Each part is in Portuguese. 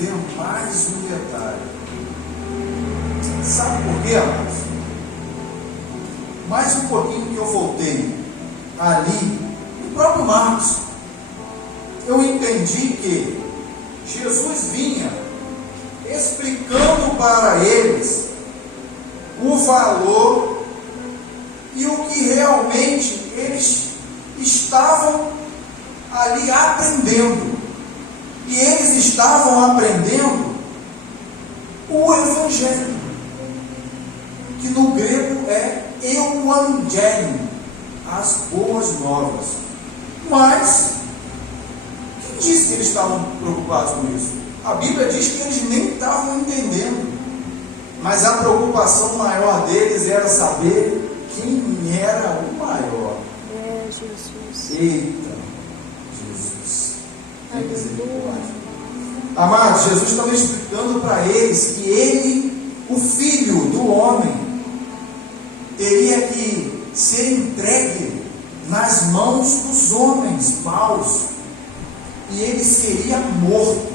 ver mais um detalhe. Sabe por quê, amados? Mais um pouquinho que eu voltei ali, no próprio Marcos, eu entendi que Jesus vinha explicando para eles o valor e o que realmente eles estavam ali aprendendo. E eles estavam aprendendo o Evangelho, que no grego é Euangelion, as boas novas. Mas quem disse que eles estavam preocupados com isso? A Bíblia diz que eles nem estavam entendendo, mas a preocupação maior deles era saber quem era o maior. É Jesus. Eita, Jesus. Tem misericórdia. Amados, Jesus estava explicando para eles que ele, o Filho do Homem, teria que ser entregue nas mãos dos homens maus, e ele seria morto.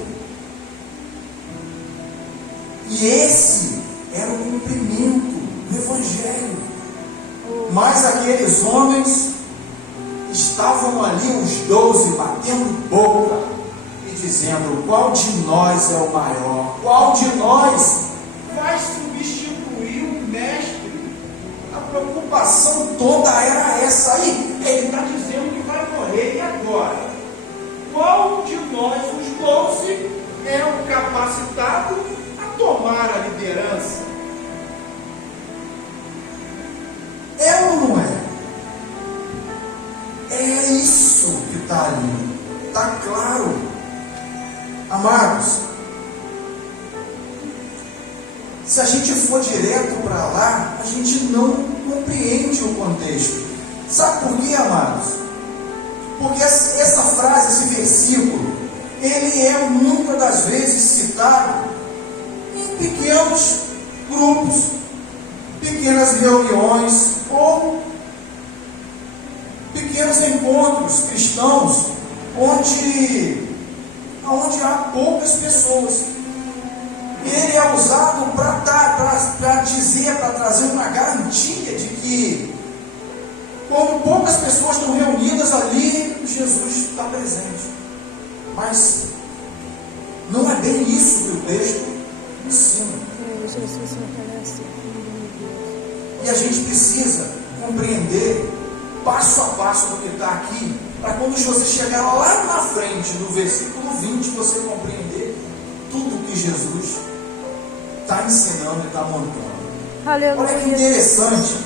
E esse era o cumprimento do Evangelho. Mas aqueles homens estavam ali, os 12, batendo boca e dizendo: qual de nós é o maior? Qual de nós vai substituir o mestre? A preocupação toda era essa aí. Ele está dizendo que vai morrer, e agora? Qual de nós, os 12, é o capacitado a tomar a liderança? É ou não é? É isso que está ali. Está claro. Amados, se a gente for direto para lá, a gente não compreende o contexto. Sabe por quê, amados? Porque essa frase, esse versículo, ele é muitas das vezes citado em pequenos grupos, pequenas reuniões ou pequenos encontros cristãos onde há poucas pessoas. Ele é usado para dizer, para trazer uma garantia de que quando poucas pessoas estão reunidas ali, Jesus está presente. Mas não é bem isso que o texto ensina. E a gente precisa compreender passo a passo do que está aqui, para quando você chegar lá na frente, no versículo 20, você compreender tudo que Jesus está ensinando e está montando. Aleluia. Olha que interessante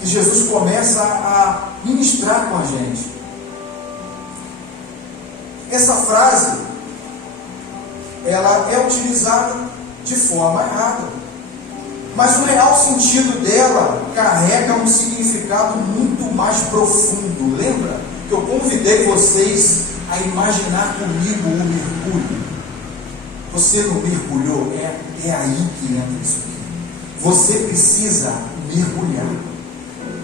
que Jesus começa a ministrar com a gente. Essa frase, ela é utilizada de forma errada, mas o real sentido dela carrega um significado muito mais profundo. Lembra que eu convidei vocês a imaginar comigo o mergulho? Você não mergulhou? É aí que entra isso aqui. Você precisa mergulhar.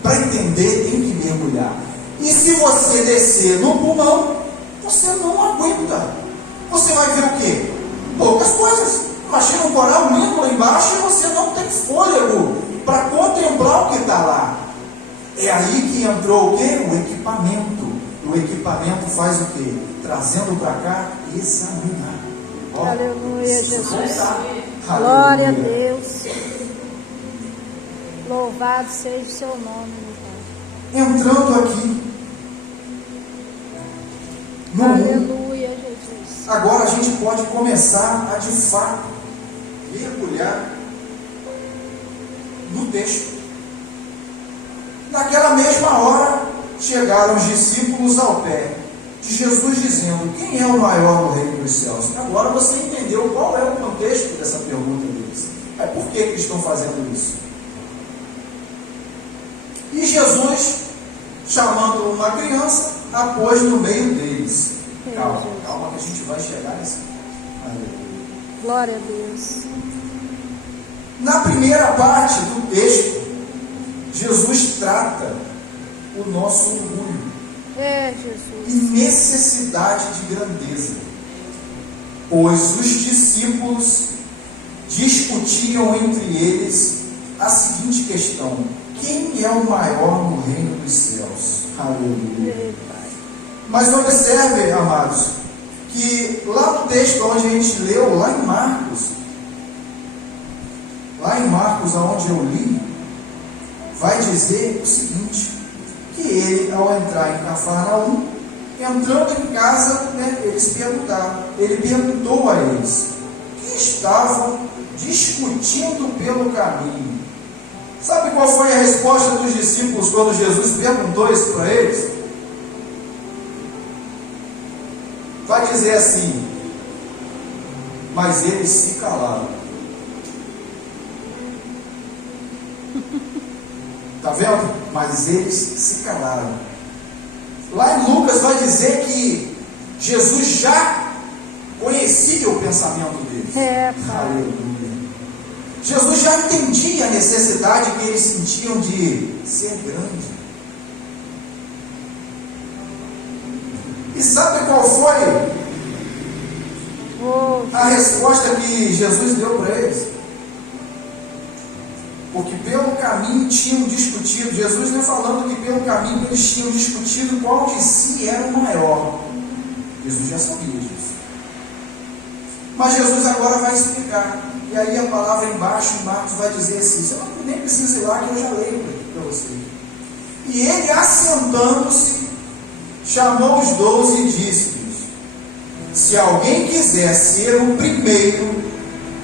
Para entender, tem que mergulhar. E se você descer no pulmão, você não aguenta. Você vai ver o quê? Poucas coisas. Imagina um coral lindo lá embaixo e você não tem fôlego para contemplar o que está lá. É aí que entrou o quê? O equipamento. O equipamento faz o quê? Trazendo para cá, examinar. Ó, aleluia, Jesus. Aleluia. Glória a Deus. Louvado seja o seu nome, meu Pai. Entrando aqui no aleluia, Jesus. agora a gente pode começar a de fato mergulhar no texto. Naquela mesma hora chegaram os discípulos ao pé de Jesus dizendo: quem é o maior no reino dos céus? Agora você entendeu qual é o contexto dessa pergunta deles. É por que eles estão fazendo isso? E Jesus, chamando uma criança, a pôs no meio deles. Calma que a gente vai chegar nesse ponto. Glória a Deus. Na primeira parte do texto, Jesus trata o nosso orgulho É, Jesus. e necessidade de grandeza. pois os discípulos discutiam entre eles a seguinte questão: quem é o maior no reino dos céus? Aleluia. Mas observe, amados, que lá no texto onde a gente leu, lá em Marcos, aonde eu li, vai dizer o seguinte: que ele, ao entrar em Cafarnaum, entrando em casa, ele perguntou a eles, que estavam discutindo pelo caminho. Sabe qual foi a resposta dos discípulos quando Jesus perguntou isso para eles? Vai dizer assim: mas eles se calaram. Está vendo? Mas eles se calaram. Lá em Lucas vai dizer que Jesus já conhecia o pensamento deles. Aleluia. Jesus já entendia a necessidade que eles sentiam de ser grande. E sabe qual foi a resposta que Jesus deu para eles? Porque pelo caminho tinham discutido, Jesus vem falando que pelo caminho eles tinham discutido qual de si era o maior. Jesus já sabia disso. Mas Jesus agora vai explicar. E aí a palavra embaixo, em Marcos, vai dizer assim: você não nem precisa ir lá, que eu já leio para você. E ele, assentando-se, chamou os 12 e disse-lhes: se alguém quiser ser o primeiro,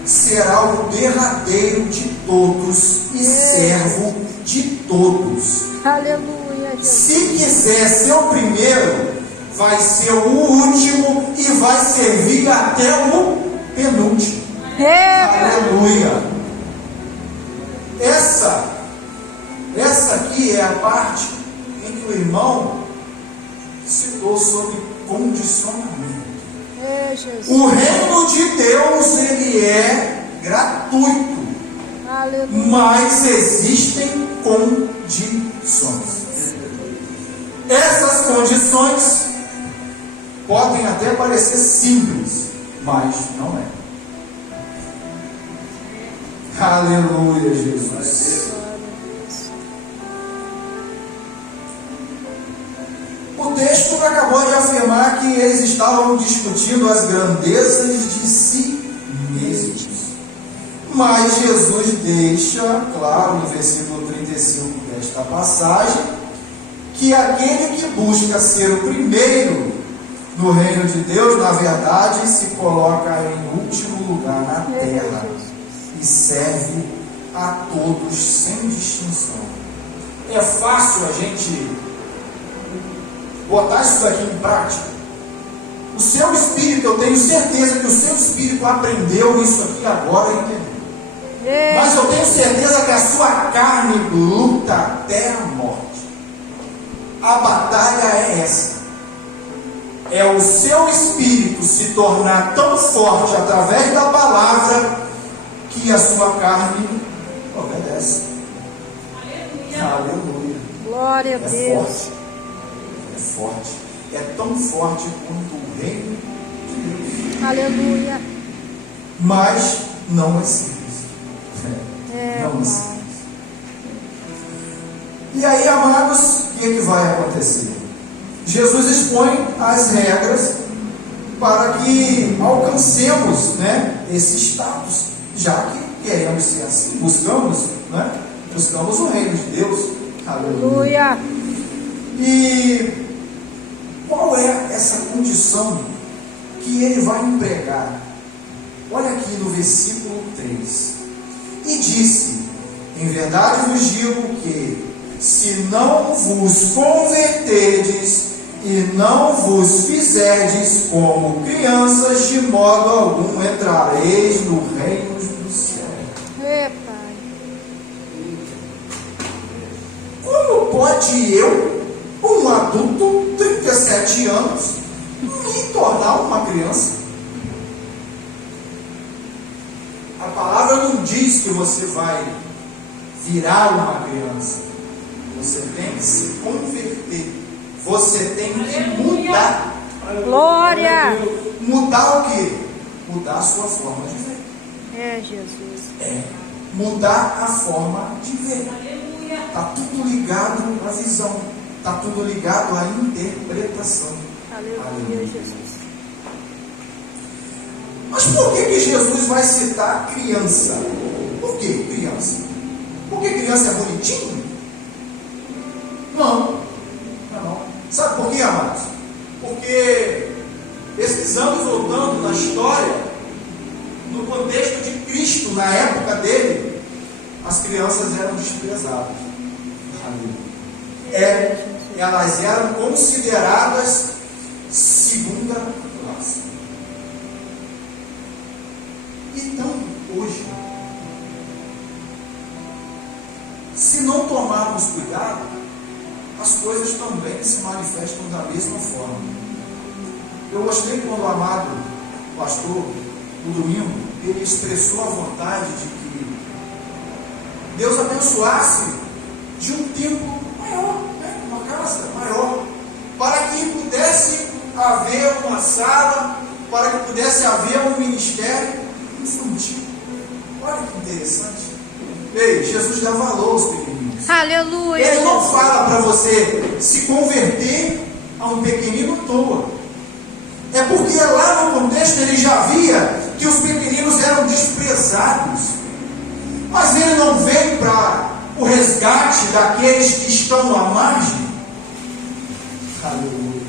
será o derradeiro de todos e servo de todos. Aleluia, Jesus. Se quiser ser o primeiro, vai ser o último e vai servir até o penúltimo. Aleluia. Essa aqui é a parte em que o irmão citou sobre condicionamento. O reino de Deus, ele é gratuito. Aleluia. Mas existem condições. Essas condições podem até parecer simples, mas não é. Aleluia, Jesus. O texto acabou de afirmar que eles estavam discutindo as grandezas de si mesmos. Mas Jesus deixa claro no versículo 35 desta passagem que aquele que busca ser o primeiro no reino de Deus, na verdade, se coloca em último lugar na terra e serve a todos sem distinção. É fácil a gente botar isso daqui em prática. O seu espírito, eu tenho certeza que o seu espírito aprendeu isso aqui agora e entendeu. Mas eu tenho certeza que a sua carne luta até a morte. A batalha é essa. É o seu espírito se tornar tão forte através da palavra que a sua carne obedece. Aleluia. Glória a Deus. Forte. É forte. É tão forte quanto o reino de Deus. Aleluia. Mas não é simples. Não é simples. E aí, amados, o que vai acontecer? Jesus expõe as regras para que alcancemos, esse status, já que queremos ser assim, buscamos o reino de Deus. Aleluia. E qual é essa condição que ele vai empregar? Olha aqui no versículo 3. E disse: em verdade vos digo que, se não vos converterdes e não vos fizerdes como crianças, de modo algum entrareis no reino do céu. Pai. Como pode eu, um adulto, 37 anos, me tornar uma criança? A palavra não diz que você vai virar uma criança. Você tem que se converter. Você tem que mudar. Glória! Mudar o quê? mudar a sua forma de ver. É, Jesus. É mudar a forma de ver. Está tudo ligado à visão. Está tudo ligado à interpretação. Aleluia, Jesus. Mas por que Jesus vai citar criança? Por que criança? Porque criança é bonitinho? Não. Sabe por quê, amados? Porque pesquisando e voltando na história, no contexto de Cristo, na época dele, as crianças eram desprezadas. Elas eram consideradas segunda classe. Então, hoje, se não tomarmos cuidado, as coisas também se manifestam da mesma forma. Eu gostei quando o amado pastor, no domingo, ele expressou a vontade de que Deus abençoasse de um tempo maior, uma casa maior, para que pudesse haver uma sala, para que pudesse haver um ministério infantil. Olha que interessante. Ei, Jesus dá valor aos pequeninos. Aleluia. Ele não fala para você se converter a um pequenino à toa. É porque lá no contexto ele já via que os pequeninos eram desprezados. Mas ele não vem para o resgate daqueles que estão à margem. Aleluia.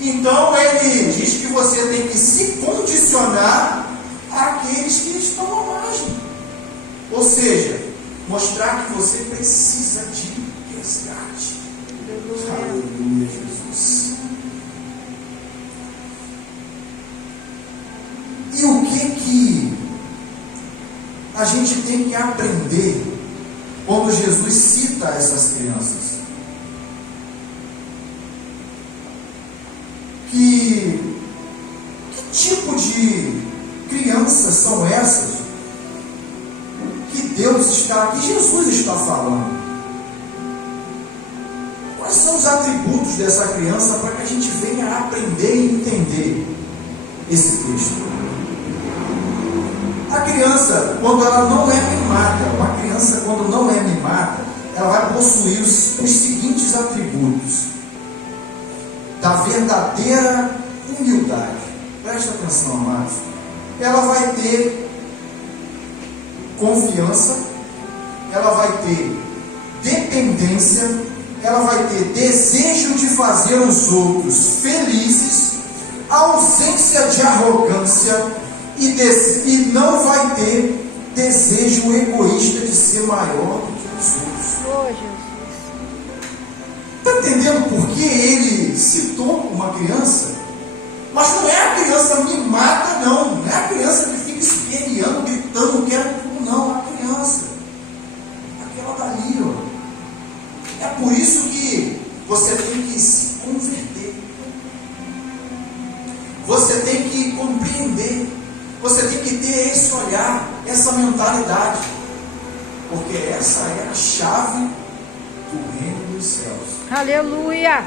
Então ele diz que você tem que se condicionar àqueles que estão à margem. Ou seja, mostrar que você precisa de resgate. Aleluia, Jesus. E o que a gente tem que aprender quando Jesus cita essas crianças? Que tipo de crianças são essas que Jesus está falando? Quais são os atributos dessa criança para que a gente venha a aprender e entender esse texto? A criança, quando ela não é mimada, ela vai possuir os seguintes atributos da verdadeira humildade. Presta atenção, amados. Ela vai ter confiança, ela vai ter dependência, ela vai ter desejo de fazer os outros felizes, ausência de arrogância e não vai ter desejo egoísta de ser maior do que os outros. Oh, Jesus. Está entendendo por que ele citou uma criança? Mas não é a criança mimada, não é a criança que fica esperneando, gritando, quero tudo, não. A criança, aquela dali, ó. É por isso que você tem que se converter, você tem que compreender, você tem que ter esse olhar, essa mentalidade, porque essa é a chave do reino dos céus. Aleluia.